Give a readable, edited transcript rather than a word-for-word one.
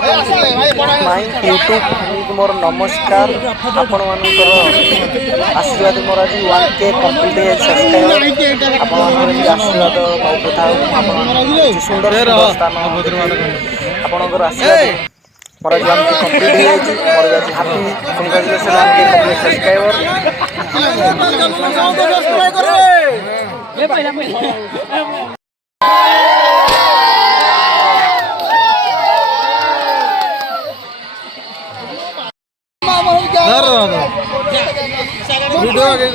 my YouTube मोर नमस्कार आपण मानकर आशीर्वाद मोर आज 1K कंप्लीट है सब्सक्राइबर आपण मानकर आशीर्वाद बहुत था आपण सुंदर स्थान आपणकर आशीर्वाद मोर आज 1K कंप्लीट है मोर आज happy congratulation 1K complete subscriber ये पहिला वीडियो आगे